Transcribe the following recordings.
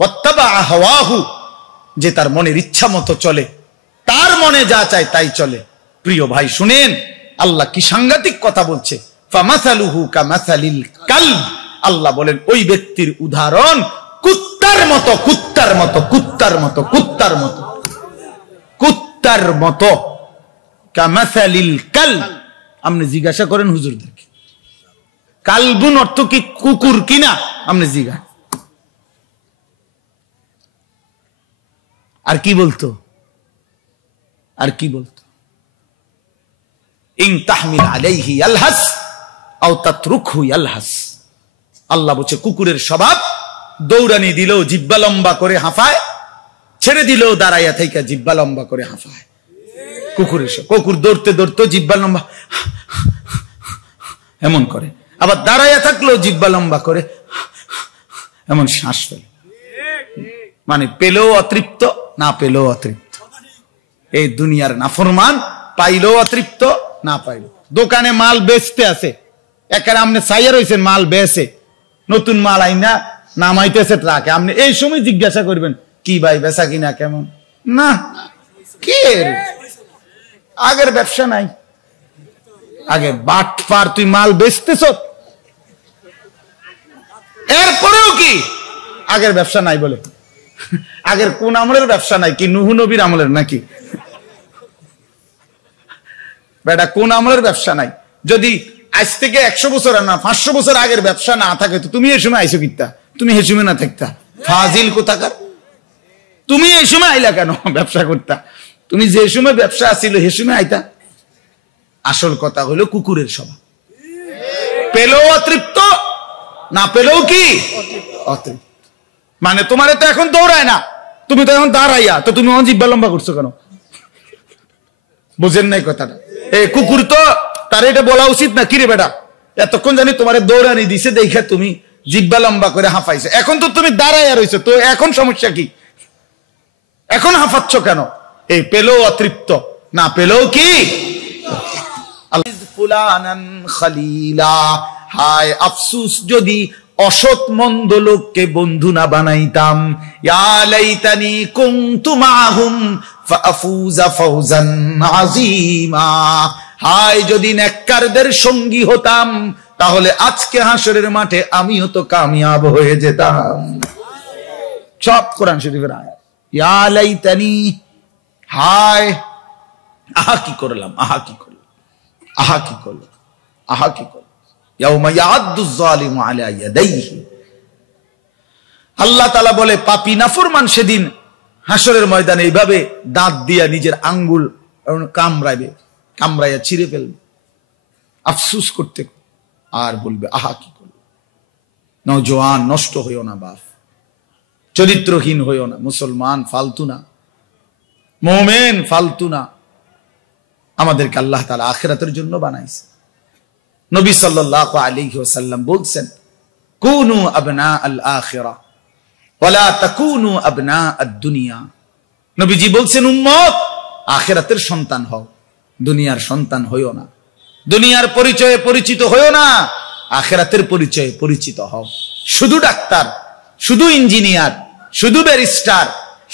ওয়াত্তাবা হাওয়াহু, যে তার মনের ইচ্ছা মতো চলে, তার মনে যা চায় তাই চলে। প্রিয় ভাই শুনেন, আল্লাহ কি সাংঘাতিক কথা বলছে। ফামাসালুহু কামাসালিল কালব, আল্লাহ বলেন ওই ব্যক্তির উদাহরণ কুত্তার মতো, কুত্তার মতো, কুত্তার মতো, কুত্তার মতো, কুত্তার মতো। কামাসালিল কালব, আপনি জিজ্ঞাসা করেন হুজুরদেরকে কালবুন অর্থ কি কুকুর কিনা, আপনি জিজ্ঞাসা। আর কি বলতো, আর কি বলতো, ইন তাহমিল আলাইহি ইয়ালহাস আও তাতরুকহু ইয়ালহাস। আল্লাহ বলছে কুকুরের স্বভাব, দৌড়ানি দিলেও জিহ্বা লম্বা করে হাঁফায়, ছেড়ে দিলেও দাঁড়াইয়া থেকে জিহ্বা লম্বা করে হাঁফায়। কুকুরের কুকুর দৌড়তে দৌড়তে জিহ্বা লম্বা এমন করে, আবার দাঁড়াইয়া থাকলেও জিহ্বা লম্বা করে এমন শ্বাস ফেলে। মানে পেলেও অতৃপ্ত, না পেলেও অতৃপ্ত। এই দুনিয়ার নাফরমান, পাইলেও অতৃপ্ত, না পাইল। দোকানে মাল বেচতে আছে, একারে আপনি চাইয়া রয়েছেন মাল বেচে, নতুন মাল আইনা নামাইতেছে ট্রাকে, আপনি এই সময় জিজ্ঞাসা করবেন কি ভাই বেচা কিনা কেমন? না, কে আগের ব্যবসা নাই, আগে বাট পার, তুই মাল বেচতেছ, এরপরেও কি আগের ব্যবসা নাই বলে? আগের কোন আমলের ব্যবসা নাই? কি নূহ নবীর আমলের নাকি? বেটা কোন আমলের ব্যবসা নাই? যদি আজ থেকে 100 বছর না 500 বছর আগের ব্যবসা না থাকে তো তুমি এই সময় আইসো কিতা? তুমি এই সময় না থাকতা ফাজিল কোথাকার। তুমি এই সময় আইলা কেন ব্যবসা করতা? তুমি যে সময় ব্যবসা আসিল সে সময় আইতা। আসল কথা হলো কুকুরের স্বভাব, পেলেও অতৃপ্ত, না পেলেও কি অতৃপ্ত। মানে তোমার তো এখন দৌড়ায় না, তুমি তো এখন দাঁড়াইয়া, তো তুমি জিহ্বা লম্বা করছো কেন? বুঝেন নাই কথাটা? এই কুকুর তো তার এটা বলা উচিত না, কিরে বেটা এতক্ষণ জানি তোমার দৌড়ানি দিছে দেখে তুমি জিহ্বা লম্বা করে হাঁফাইছো, এখন তো তুমি দাঁড়াইয়া রইছো, তো এখন সমস্যা কি? এখন হাঁফাচ্ছ কেন? এই পেলেও অতৃপ্ত, না পেলেও কি ফুলানান খলিলা। হায় আফসুস যদি অসৎ মন্দ লোককে বন্ধু না বানাইতাম। ইয়া লাইতানি কুনতু মাহুম ফাফুজা ফাওজান আযীমা। হায় যদি নেককারদের সঙ্গী হতাম, তাহলে আজকে হাসরের মাঠে আমিও তো কামিয়াব হয়ে যেতাম। সব কোরআন শরীফের আয়াত। ইয়া লাইতানি, হায় আহা কি করলাম, আহা কি করলাম, আহা কি করলাম, আহা কি করলাম। আল্লাহ তাআলা বলে পাপী নাফরমান সেদিন হাসরের ময়দানে এইভাবে দাঁত দিয়া নিজের আঙ্গুল কামড়াইবে, কামড়াইয়া ছিঁড়ে ফেলবে, আফসুস করতে, আর বলবে আহা কি করবে। নওজোয়ান নষ্ট হইও না বাপ, চরিত্রহীন হইও না, মুসলমান ফালতু না, মুমিন ফালতু না। আমাদেরকে আল্লাহ তাআলা আখিরাতের জন্য বানাইছে। নবী সাল্লাল্লাহু আলাইহি ওয়াসাল্লাম বলছেন কুনু আবনা আল আখিরা ওয়ালা তাকুনু আবনা আদ-দুনিয়া। নবীজি বলছেন উম্মত আখিরাতের সন্তান হও, দুনিয়ার সন্তান হইও না। দুনিয়ার পরিচয়ে পরিচিত হইও না, আখিরাতের পরিচয়ে পরিচিত হও। শুধু ডাক্তার, শুধু ইঞ্জিনিয়ার, শুধু ব্যারিস্টার,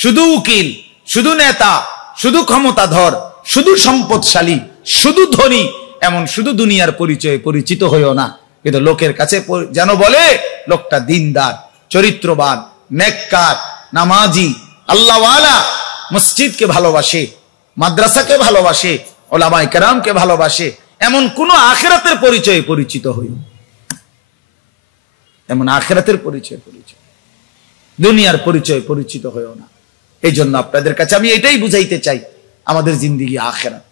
শুধু উকিল, শুধু নেতা, শুধু ক্ষমতাধর, শুধু সম্পদশালী, শুধু ধনী, এমন শুধু দুনিয়ার পরিচয়ে পরিচিত হইও না। কিন্তু লোকের কাছে যেন বলে লোকটা দিনদার, চরিত্রবান, নেককার, নামাজি, আল্লাহওয়ালা, মসজিদকে ভালোবাসে, মাদ্রাসাকে ভালোবাসে, ওলামায়ে কেরামকে ভালোবাসে, এমন কোন আখিরাতের পরিচয়ে পরিচিত হইও। এমন আখিরাতের পরিচয় পরিচয়, দুনিয়ার পরিচয় পরিচিত হইও না। এই জন্য আপনাদের কাছে আমি এটাই বুঝাইতে চাই, আমাদের জিন্দেগি আখিরাত।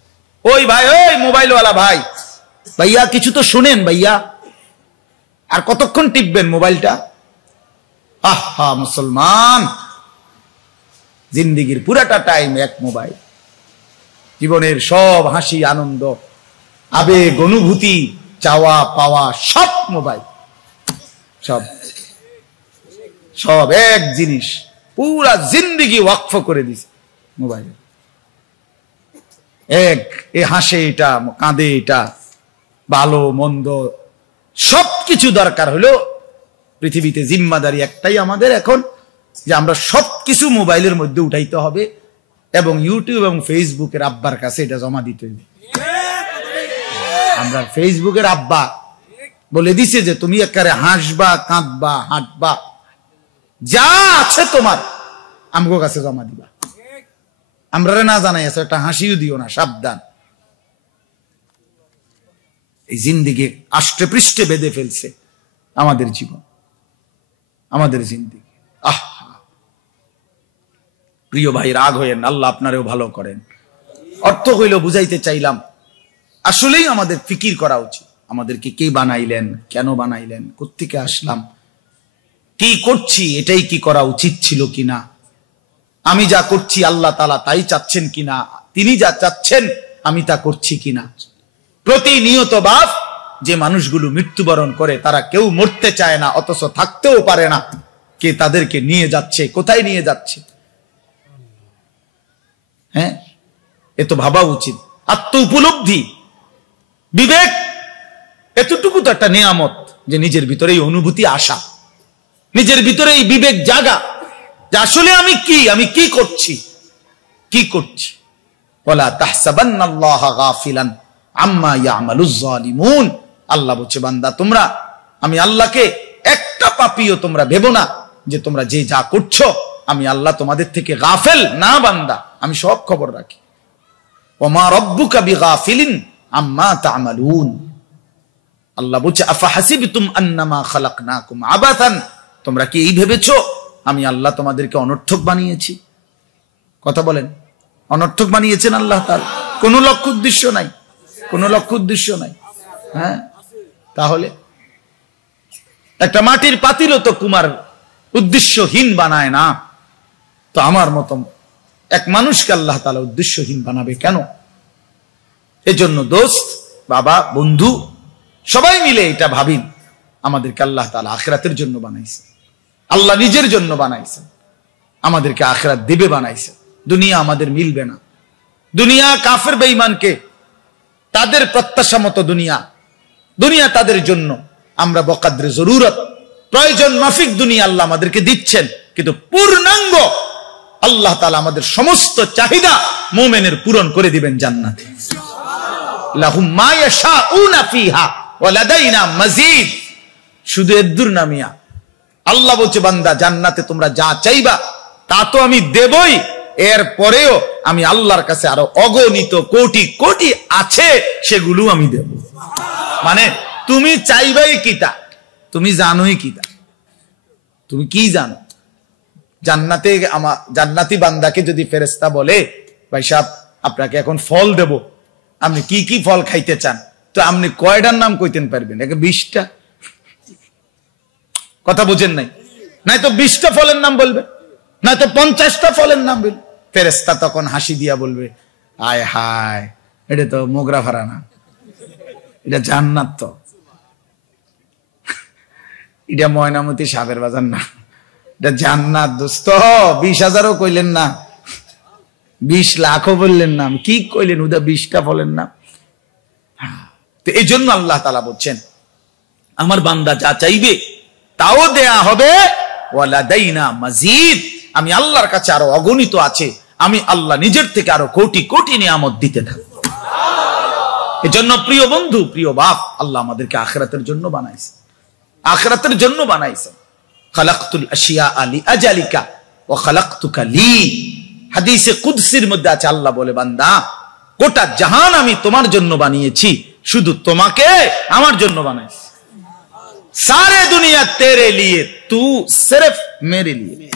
ওই ভাই, ওই মোবাইলওয়ালা ভাই, ভাইয়া কিছু তো শুনেন ভাইয়া, আর কতক্ষণ টিপবেন মোবাইলটা? আহা মুসলমান, জিন্দেগির পুরাটা টাইম এক মোবাইল। জীবনের সব হাসি, আনন্দ, আবেগ, অনুভূতি, চাওয়া পাওয়া সব মোবাইল, সব সব এক জিনিস, পুরা জিন্দেগি ওয়াকফ করে দিছে মোবাইল। এক এ হাসে এটা, কাঁদে এটা, ভালো মন্দ সবকিছু দরকার হলো। পৃথিবীতে জিম্মাদারি একটাই আমাদের এখন, যে আমরা সবকিছু মোবাইলের মধ্যে উঠাইতে হবে এবং ইউটিউব এবং ফেসবুকের আব্বার কাছে এটা জমা দিতে হবে। আমরা ফেসবুকের আব্বা বলে দিছে যে তুমি একেবারে হাসবা, কাঁদবা, হাঁটবা, যা আছে তোমার আমগো কাছে জমা দিবা। আমরা না জানাই আছে একটা হাসিও দিও না, সাবধান। এই জিন্দিগি আষ্টে পৃষ্ঠে বেঁধে ফেলছে আমাদের জীবন, আমাদের জিন্দিগি। প্রিয় ভাই, রাগ হইেন, আল্লাহ আপনারেও ভালো করেন। অর্থ হইল বুঝাইতে চাইলাম, আসলেই আমাদের ফিকির করা উচিত, আমাদেরকে কে বানাইলেন, কেন বানাইলেন, কোত্থেকে আসলাম, কি করছি, এটাই কি করা উচিত ছিল কিনা, আমি যা করছি আল্লাহ তাআলা তাই চাচ্ছেন কিনা, তিনি যা চাচ্ছেন আমি তা করছি কিনা। প্রতিনিয়ত বাপ, যে মানুষগুলো মৃত্যুবরণ করে তারা কেউ মরতে চায় না, অথচ থাকতেও পারে না। কে তাদেরকে নিয়ে যাচ্ছে, কোথায় নিয়ে যাচ্ছে? হ্যাঁ, এ তো ভাবা উচিত। আত্ম উপলব্ধি, বিবেক, এতটুকু তো একটা নিয়ামত যে নিজের ভিতরে এই অনুভূতি আসা, নিজের ভিতরে এই বিবেক জাগা যে আসলে আমি কি করছি, কি করছি। ওয়ালা তাহসাবান্নাল্লাহা গাফিলান আম্মা ইয়ামালুজ জালিমুন। আল্লাহ বলছে, বান্দা তোমরা, আমি আল্লাহকে একটা পাপীও তোমরা ভেবো না যে তোমরা যে যা করছো আমি আল্লাহ তোমাদের থেকে গাফেল না। বান্দা, আমি সব খবর রাখি। ওমা রব্বুকা বিগাফিলিন আম্মা তা'মালুন। আল্লাহ বলছে, আফা হাসিবতুম আন্নামা খালাকনাকুম আবাথান। তোমরা কি এই ভেবেছো আমি আল্লাহ তোমাদেরকে অনর্থক বানিয়েছি? কথা বলেন, অনর্থক বানিয়েছেন আল্লাহ তাআলা? কোনো লক্ষ্য উদ্দেশ্য নাই, কোনো লক্ষ্য উদ্দেশ্য নাই। হ্যাঁ, তাহলে একটা মাটির পাতিলও তো কুমার উদ্দেশ্যহীন বানায় না, তো আমার মতো এক মানুষকে আল্লাহ তাআলা উদ্দেশ্যহীন বানাবে কেন? এজন্য দোস্ত, বাবা, বন্ধু, সবাই মিলে এটা ভাবিন, আমাদেরকে আল্লাহ তাআলা আখিরাতের জন্য বানাইছে, আল্লাহ নিজের জন্য বানাইছে, আমাদেরকে আখিরাত দিবে বানাইছে। দুনিয়া আমাদের মিলবে না। দুনিয়া কাফের বেঈমানকে তাদের প্রত্যাশা মতো দুনিয়া, দুনিয়া তাদের জন্য। আমরা বকাদ্রে জরুরত, প্রয়োজন মাফিক দুনিয়া আল্লাহ আমাদেরকে দিচ্ছেন, কিন্তু পূর্ণাঙ্গ আল্লাহ তাআলা আমাদের সমস্ত চাহিদা মুমিনের পূরণ করে দিবেন জান্নাতে। লাহুম মা ইয়াশাউনা ফিহা ওয়া লাদাইনা মাজিদ। শুধু এদ্দুর না মিয়া, আল্লাহ বলছে, বান্দা জান্নাতে তোমরা যা চাইবা তা তো আমি দেবই, এর পরেও আমি আল্লাহর কাছে আরো অগণিত কোটি কোটি আছে, সেগুলো আমি দেব। মানে তুমি চাইবাই কিতা, তুমি জানোই কিতা, তুমি কি জানো? জান্নাতে জান্নাতি বান্দাকে যদি ফেরেশতা বলে, ভাই সাহেব আপনাকে এখন ফল দেব, আপনি কি কি ফল খাইতে চান, তো আপনি কয়টার নাম কইতেন পারবেন? 20টা। কথা বুঝেন নাই? নাই তো 20টা ফলের নাম বলবে, না তো 50টা ফলের নাম বলবে। ফেরেশতা তখন হাসি দিয়া বলবে, আয় হায়, এটা তো মোগরা ফারা না, এটা জান্নাত, তো এটা ময়নামতি সাবের বাজার না, এটা জান্নাত দোস্ত। 20,000ও কইলেন না, 20 লাখও বললেন না, কি কইলেন? উদা 20টা ফলের নাম। তো এই জন্য আল্লাহ তাআলা বলছেন, আমার বান্দা যা চাইবে তাও দেয়া হবে, ওয়ালাদাইনা মাজিদ। আমি আল্লাহর কাছে আরো অগণিত আছে, আমি আল্লাহ নিজের থেকে আরো কোটি কোটি নিয়ামত দিতে থাকবো। এজন্য প্রিয় বন্ধু, প্রিয় বাপ, আল্লাহ আমাদেরকে আখিরাতের জন্য বানাইছে, আখিরাতের জন্য বানাইছে। খালাকতুল আশিয়া লি আজালিকা ওয়া খালাকতুকা লি। হাদিসে কুদসির মধ্যে আছে, আল্লাহ বলে, বান্দা গোটা জাহান আমি তোমার জন্য বানিয়েছি, শুধু তোমাকে আমার জন্য বানাইছি। सारे दुनिया तेरे लिए, तू सिर्फ मेरे लिए।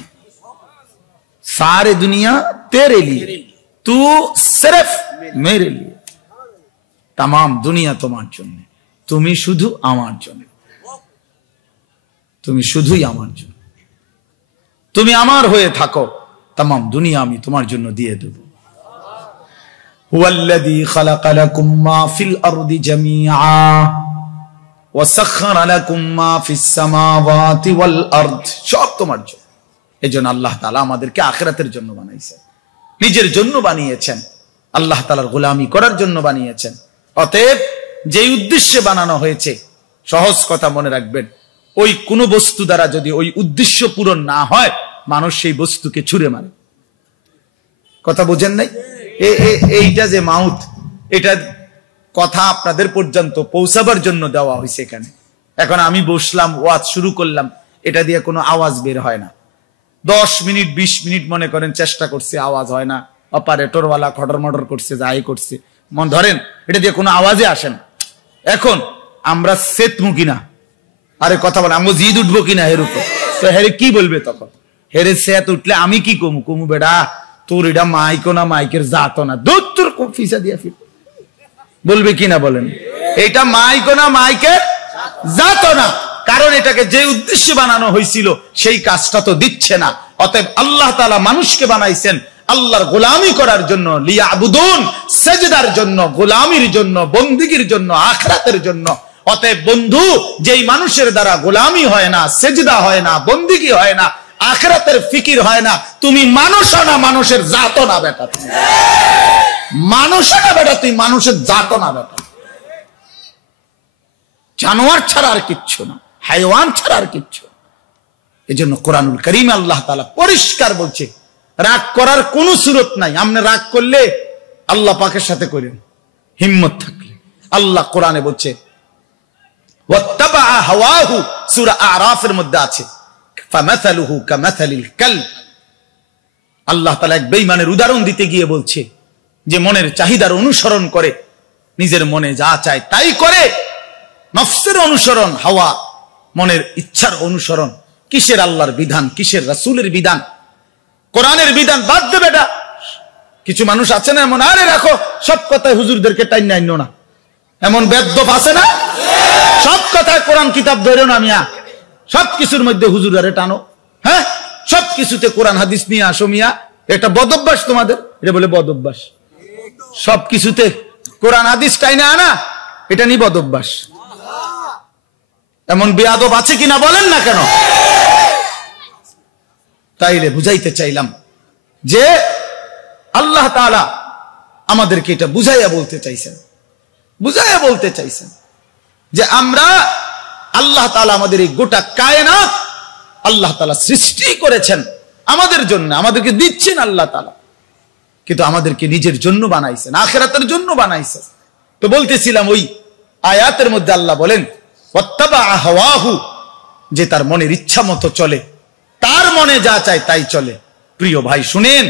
सारे दुनिया तेरे लिए, तू सिर्फ मेरे लिए। तमाम दुनिया তোমার জন্য, তুমি শুধু আমার জন্য, তুমি শুধুই আমার জন্য। তুমি আমার হয়ে থাকো, तमाम দুনিয়া আমি তোমার জন্য দিয়ে দেব। হুয়াল্লাযী খালাকা লাকুম মা ফিল আরদি জামিআ ওয়াসাখখারা লাকুম মা ফিস সামাওয়াতি ওয়াল আরদ। সব তোমার জন্য। এজন্য আল্লাহ তাআলা আমাদেরকে আখিরাতের জন্য বানাইছেন, নিজের জন্য বানিয়েছেন, আল্লাহ তাআলার গোলামি করার জন্য বানিয়েছেন। অতএব যেই উদ্দেশ্যে বানানো হয়েছে, সহজ কথা মনে রাখবেন, ওই কোন বস্তু দ্বারা যদি ওই উদ্দেশ্য পূরণ না হয়, মানুষ সেই বস্তুকে ছুঁড়ে মারে। কথা বোঝেন নাই? এইটা যে মাউথ, এটা কথা আপনাদের পর্যন্ত পৌঁছাবার জন্য দেওয়া হয়েছে এখানে। এখন আমি বসলাম, ওয়াজ শুরু করলাম, এটা দিয়ে কোনো আওয়াজ বের হয় না। 10 মিনিট 20 মিনিট মনে করেন চেষ্টা করছে, আওয়াজ হয় না। অপারেটরওয়ালা খটর মটর করছে, যাই করছে, মন ধরেন এটা দিয়ে কোনো আওয়াজে আসে না। এখন আমরা সেতমু কিনা, আরে কথা বলে আমি জিদ উঠবো কিনা হের উপর, তো হেরে কি বলবে তখন? হেরে সেত উঠলে আমি কি কমু? কমু বেড়া তোর এটা মাইকো না, মাইকের জাতো না, দূর তোর ফিসা দিয়া ফির বলবে কিনা বলেন? এটা মাইকো না, মাইকের জাতো না। কারণ এটাকে যে উদ্দেশ্যে বানানো হয়েছিল সেই কাজটা তো দিচ্ছে না। অতএব আল্লাহ তাআলা মানুষকে বানাইছেন আল্লাহর গোলামি করার জন্য, লিয়াবুদুন, সেজদার জন্য, গোলামির জন্য, বন্দেগীর জন্য, আখিরাতের জন্য। অতএব বন্ধু, যেই মানুষের দ্বারা গোলামি হয় না, সেজদা হয় না, বন্দেগী হয় না, আখিরাতের ফিকির হয় না, তুমি মানুষও না, মানুষের জাতও না বেটা। তুমি মানুষও না বেটা, তুই মানুষের জাতও না বেটা। জানোয়ার ছাড়া আর কিচ্ছু না, হাইওয়ান ছাড়া আর কিচ্ছু। এজন্য কোরআনুল কারীমে আল্লাহ তাআলা পরিষ্কার বলছে রাগ করার কোন সুরত নাই। আপনি রাগ করলে আল্লাহ পাকের সাথে করেন, হিম্মত থাকলে। আল্লাহ কোরআনে বলছে ওয়াত্তাবা হাওয়াহু, সূরা আরাফের মধ্যে আছে ফামাসালুহু কামাসালিল কালব। আল্লাহ তাআলা এক বেঈমানের উদাহরণ দিতে গিয়ে বলছে যে মনের চাহিদার অনুসরণ করে, নিজের মনে যা চায় তাই করে, নফসের অনুসরণ, হাওয়া মনের ইচ্ছার অনুসরণ। কিসের আল্লাহর বিধান, কিসের রাসূলের বিধান, কোরআনের বিধান বাদ দেবে না। কিছু মানুষ আছে না এমন, আরে রাখো সব কথায় হুজুরদেরকে টাইনা আইনো না, এমন বেদ্যপ আছে না? সব কথায় কোরআন কিতাব ধরো না মিয়া, সব কিছুর মধ্যে হুজুরারে টানো, হ্যাঁ সব কিছুতে কোরআন হাদিস নিয়ে আসো মিয়া। এটা বদঅভ্যাস তোমাদের, এটা বলে বদঅভ্যাস। সব কিছুতে কোরআন হাদিস টাইনা আনা, এটা নিয়ে বদঅভ্যাস। এমন বেয়াদব আছে কিনা বলেন না কেন? তাইলে বুঝাইতে চাইলাম যে আল্লাহ তাআলা আমাদেরকে এটা বুঝাইয়া বলতে চাইছেন যে আমরা, আল্লাহ তাআলা আমাদের এই গোটা কায়নাত আল্লাহ তাআলা সৃষ্টি করেছেন আমাদের জন্য, আমাদেরকে দিচ্ছেন আল্লাহ তাআলা, কিন্তু আমাদেরকে নিজের জন্য বানাইছেন, আখিরাতের জন্য বানাইছেন। তো বলতেছিলাম ওই আয়াতের মধ্যে আল্লাহ বলেন ওয়াত্তাবা হাওয়াহু, যে তার মনের ইচ্ছা মতো চলে, তার মনে যা চায় তাই চলে। প্রিয় ভাই শুনেন,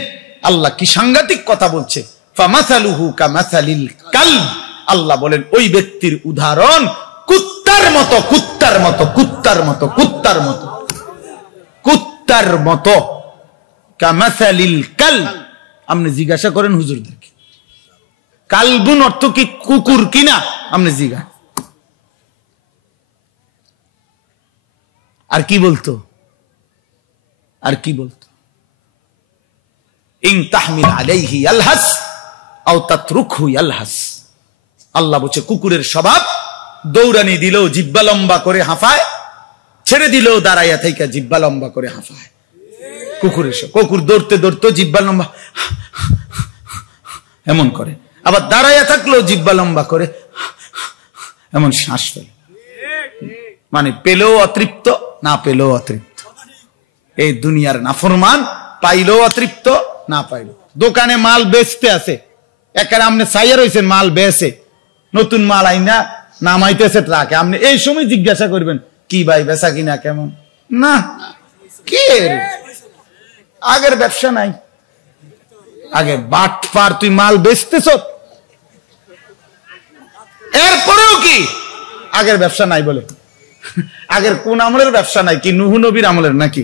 আল্লাহ কি সাংঘাতিক কথা বলছে, ফামাসালুহু কামাসালিল কালব। আল্লাহ বলেন ওই ব্যক্তির উদাহরণ কুত্তার মতো, কুত্তার মতো, কুত্তার মতো, কুত্তার মতো, কুত্তার মতো। কামাসালিল কালব। আপনি জিজ্ঞাসা করেন হুজুরদেরকে কালবুন অর্থ কি কুকুর কিনা, আপনি জিজ্ঞাসা। আর কি বলতো, আর কি বলতো? ইন তাহমিল আলাইহি ইয়ালহাস আও তাতরুকহু ইয়ালহাস। আল্লাহ বলছে কুকুরের স্বভাব, দৌড়ানি দিলেও জিহ্বা লম্বা করে হাঁফায়, ছেড়ে দিলেও দাঁড়াইয়া থেকে জিহ্বা লম্বা করে হাঁফায়। কুকুরের কুকুর দৌড়তে দৌড়তে জিহ্বা লম্বা এমন করে, আবার দাঁড়াইয়া থাকলেও জিহ্বা লম্বা করে এমন শ্বাস ফেলে। মানে পেলেও অতৃপ্ত, না পেলেও অতৃপ্ত। এই দুনিয়ার নাফরমান, পাইলেও অতৃপ্ত, না পাইলেও। দোকানে মাল বেচতে আছে, একারে আপনি চাইয়া রয়েছেন মাল বেচে, নতুন মাল আইনা নামাইতেছে ট্রাকে, আপনি এই সময় জিজ্ঞাসা করবেন কি ভাই বেচা কিনা কেমন? না, কি আগের ব্যবসা নাই, আগে বাটপার তুই মাল বেচতেছ, এরপরেও কি আগের ব্যবসা নাই বলে? আগের কোন আমলের ব্যবসা নাই? কি নূহ নবীর আমলের নাকি?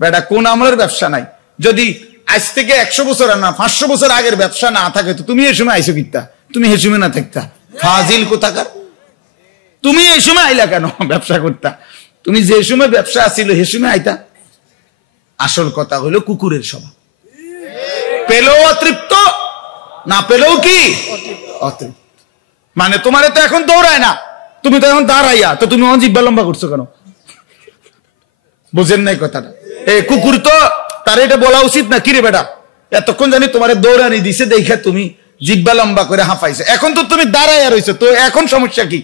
বেটা কোন আমলের ব্যবসা নাই? যদি আজ থেকে 100 বছর না 500 বছর আগের ব্যবসা না থাকে তো তুমি এই সময় আইসো কিতা? তুমি এই সময় না থাকতা ফাজিল কোথাকার। তুমি এই সময় আইলা কেন ব্যবসা করতা? তুমি যে সময় ব্যবসা আসিল সে সময় আইতা। আসল কথা হলো কুকুরের স্বভাব, পেলেও অতৃপ্ত, না পেলেও কি অতৃপ্ত। মানে তোমার তো এখন দৌড়ায় না, তুমি তো এখন দাঁড়াইয়া, তো তুমি জিহ্বা লম্বা করছো কেন? বুঝেন নাই কথাটা? এই কুকুর তো তার এটা বলা উচিত না, কিরে বেটা এতক্ষণ জানি তোমার দৌড়ানি দিছে দেখে তুমি জিহ্বা লম্বা করে হাঁফাইছো, এখন তো তুমি দাঁড়াইয়া রইছো, তো এখন সমস্যা কি?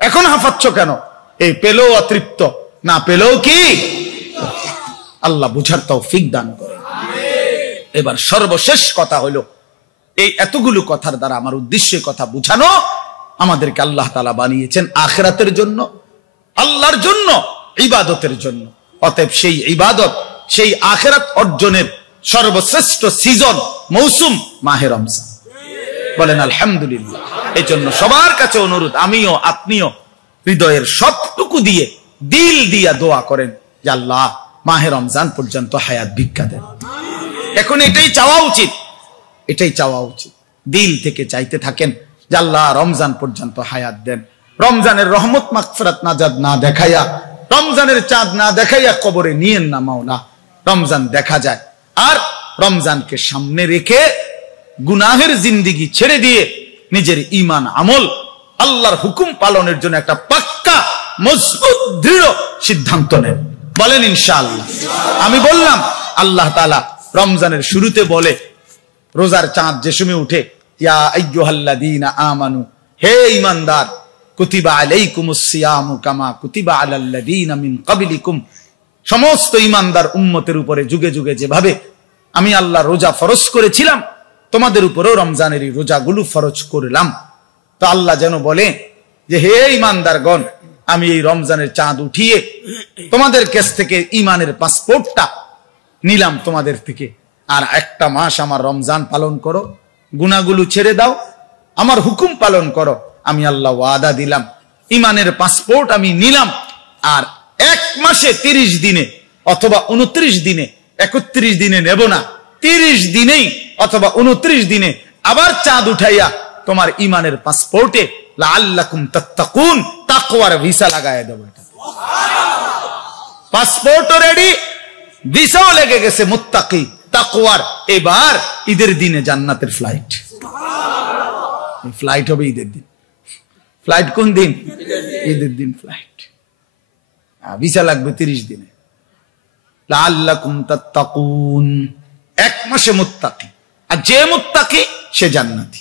এখন হাঁফাচ্ছ কেন? এই পেলেও অতৃপ্ত, না পেলেও কি আল্লাহ বুঝার তৌফিক দান করে। এবার সর্বশেষ কথা হলো, এই এতগুলো কথার দ্বারা আমার উদ্দেশ্য কথা বুঝানো, আমাদেরকে আল্লাহ তাআলা বানিয়েছেন আখিরাতের জন্য, আল্লাহর জন্য, ইবাদতের জন্য। অতএব সেই ইবাদত, সেই আখিরাত অর্জনের সর্বশ্রেষ্ঠ সিজন, মৌসুম মাহে রমজান। বলেন আলহামদুলিল্লাহ। এই জন্য সবার কাছে অনুরোধ, আমিও আপনিও হৃদয়ের সবটুকু দিয়ে, দিল দিয়া দোয়া করেন যে আল্লাহ মাহে রমজান পর্যন্ত হায়াত ভিক্ষা দেন। এখন এটাই চাওয়া উচিত, এটাই চাওয়া উচিত। দিল থেকে চাইতে থাকেন যে আল্লাহ রমজান পর্যন্ত হায়াত দেন। রমজানের রহমত মাগফিরাত নাজাত না দেখাইয়া, রমজানের চাঁদ না দেখাইয়া কবরে নিয়েন না মাওলা। রমজান দেখা যায়, আর রমজানকে সামনে রেখে গুনাহের জিন্দিগি ছেড়ে দিয়ে নিজের ঈমান আমল, আল্লাহর হুকুম পালনের জন্য একটা পাক্কা মজবুত দৃঢ় সিদ্ধান্ত নেন। বলেন ইনশাআল্লাহ। আমি বললাম আল্লাহ তাআলা রমজানের শুরুতে বলে, রোজার চাঁদ যে সময় উঠে, ইয়া আইয়ুহাল্লাযীনা আমানু, হে ঈমানদার, কুতিবা আলাইকুমুস সিয়ামু কামা কুতিবা আলাল্লাযীনা মিন ক্বাবলিকুম, সমস্ত ঈমানদার উম্মতের উপরে যুগে যুগে যেভাবে আমি আল্লাহ রোজা ফরজ করেছিলাম, তোমাদের উপরেও রমজানের এই রোজাগুলো ফরজ করলাম। তো আল্লাহ যেন বলে যে হে ঈমানদারগণ, আমি এই রমজানের চাঁদ উঠিয়ে তোমাদের কাছ থেকে ঈমানের পাসপোর্টটা নিলাম তোমাদের থেকে, আর একটা মাস আমার রমজান পালন করো, গুনাহগুলো ছেড়ে দাও, আমার হুকুম পালন করো। আমি আল্লাহ ওয়াদা দিলাম, ঈমানের পাসপোর্ট আমি নিলাম, আর এক মাসে 30 দিনে অথবা 29 দিনে, 31 দিনে নেব না, 30 দিনেই অথবা 29 দিনে আবার চাঁদ উঠাইয়া তোমার ঈমানের পাসপোর্টে লাআল্লাকুম তাত্তাকুন, তাকওয়ার ভিসা লাগায় দেব। এটা পাসপোর্টও রেডি, ভিসাও লেগে গেছে, মুত্তাকি তাকওয়ার। এবার ঈদের দিনে জান্নাতের ফ্লাইট, ফ্লাইট হবে ঈদের দিন। ফ্লাইট কোন দিন? ঈদের দিন ফ্লাইট। ভিসা লাগবে 30 দিনে। লাআল্লাকুম তাত্তাকুন, এক মাসে মুত্তাকি, আর যে মুত্তাকি সে জান্নাতি।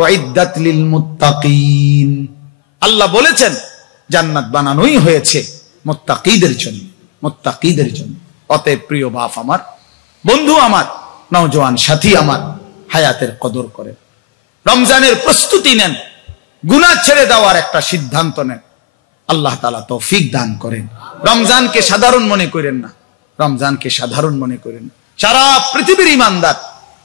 উইদ্দাত লিল মুত্তাকিন, আল্লাহ বলেছেন জান্নাত বানানোই হয়েছে মুত্তাকিদের জন্য, মুত্তাকিদের জন্য। অতএব প্রিয় বাপ আমার, বন্ধু আমার, নওজোয়ান সাথী আমার, হায়াতের কদর করেন, রমজানের প্রস্তুতি নেন, গুনাহ ছেড়ে দেওয়ার একটা সিদ্ধান্ত নেন। আল্লাহ তাআলা তৌফিক দান করেন। রমজানকে সাধারণ মনে করেন না, রমজানকে সাধারণ মনে করেন। সারা পৃথিবীর ঈমানদার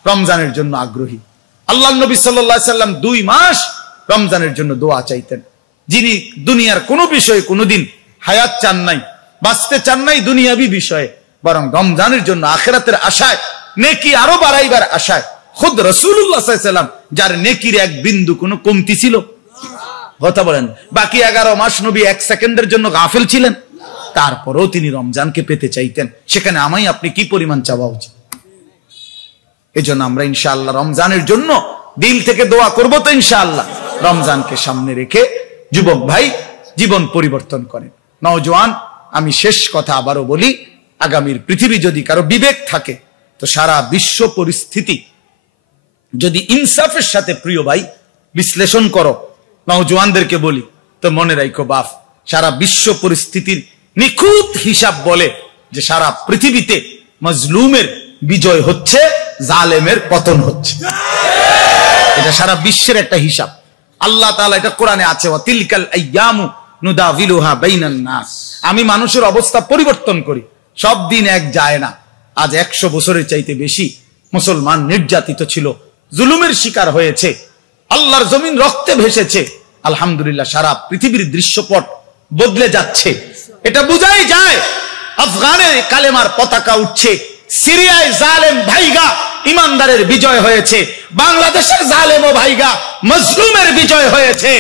রমজানের জন্য আগ্রহী। আল্লাহ নবী সাল্লাল্লাহু আলাইহি সাল্লাম 2 মাস রমজানের জন্য দোয়া চাইতেন। যিনি দুনিয়ার কোনো বিষয়ে কোনোদিন হায়াত চান নাই, বাঁচতে চান নাই দুনিয়াবি বিষয়ে, বরং রমজানের জন্য আখিরাতের আশায়, নেকি আরো বাড়াইবার আশায়, খুদ রাসূলুল্লাহ সাল্লাল্লাহু আলাইহি সাল্লাম, যার নেকির এক বিন্দু কোনো কমতি ছিল, কথা বলেন, বাকি 11 মাস নবী 1 সেকেন্ডের জন্য গাফিল ছিলেন, তারপরেও তিনি রমজানকে পেতে চাইতেন। সেখানে আমি আপনি কি পরিমাণ চাওয়া উচিত? এজন্য আমরা ইনশাআল্লাহ রমজানের জন্য দিল থেকে দোয়া করব। তো ইনশাআল্লাহ রমজানকে সামনে রেখে যুবক ভাই জীবন পরিবর্তন করেন। নওজোয়ান, আমি শেষ কথা আবারও বলি, আগামীর পৃথিবী যদি কারো বিবেক থাকে, তো সারা বিশ্ব পরিস্থিতি যদি ইনসাফের সাথে প্রিয় ভাই বিশ্লেষণ করো, নওজোয়ানদেরকে বলি, তো মনে রাখো বাপ, সারা বিশ্ব পরিস্থিতির নিখুঁত হিসাব বলে যে সারা পৃথিবীতে মজলুমের বিজয় হচ্ছে, জালেমের পতন হচ্ছে। এটা সারা বিশ্বের একটা হিসাব। আল্লাহ তাআলা এটা কোরআনে আছে, ওয়া তিলকাল আইয়ামু নুদাবিলুহা বাইনান নাস, আমি মানুষের অবস্থা পরিবর্তন করি, সব দিন এক যায় না। আজ 100 বছরের চাইতে বেশি মুসলমান নির্যাতিত ছিল, জুলুমের শিকার হয়েছে, আল্লাহর জমিন রক্তে ভেসেছে। আলহামদুলিল্লাহ সারা পৃথিবীর দৃশ্যপট বদলে যাচ্ছে। এটা বোঝাই যায়, আফগানে কালেমার পতাকা উঠছে, সিরিয়ায় জালেম ভাইগা ইমানদারের বিজয় হয়েছে, বাংলাদেশের জালেম ও ভাইগা মজলুমের বিজয় হয়েছে।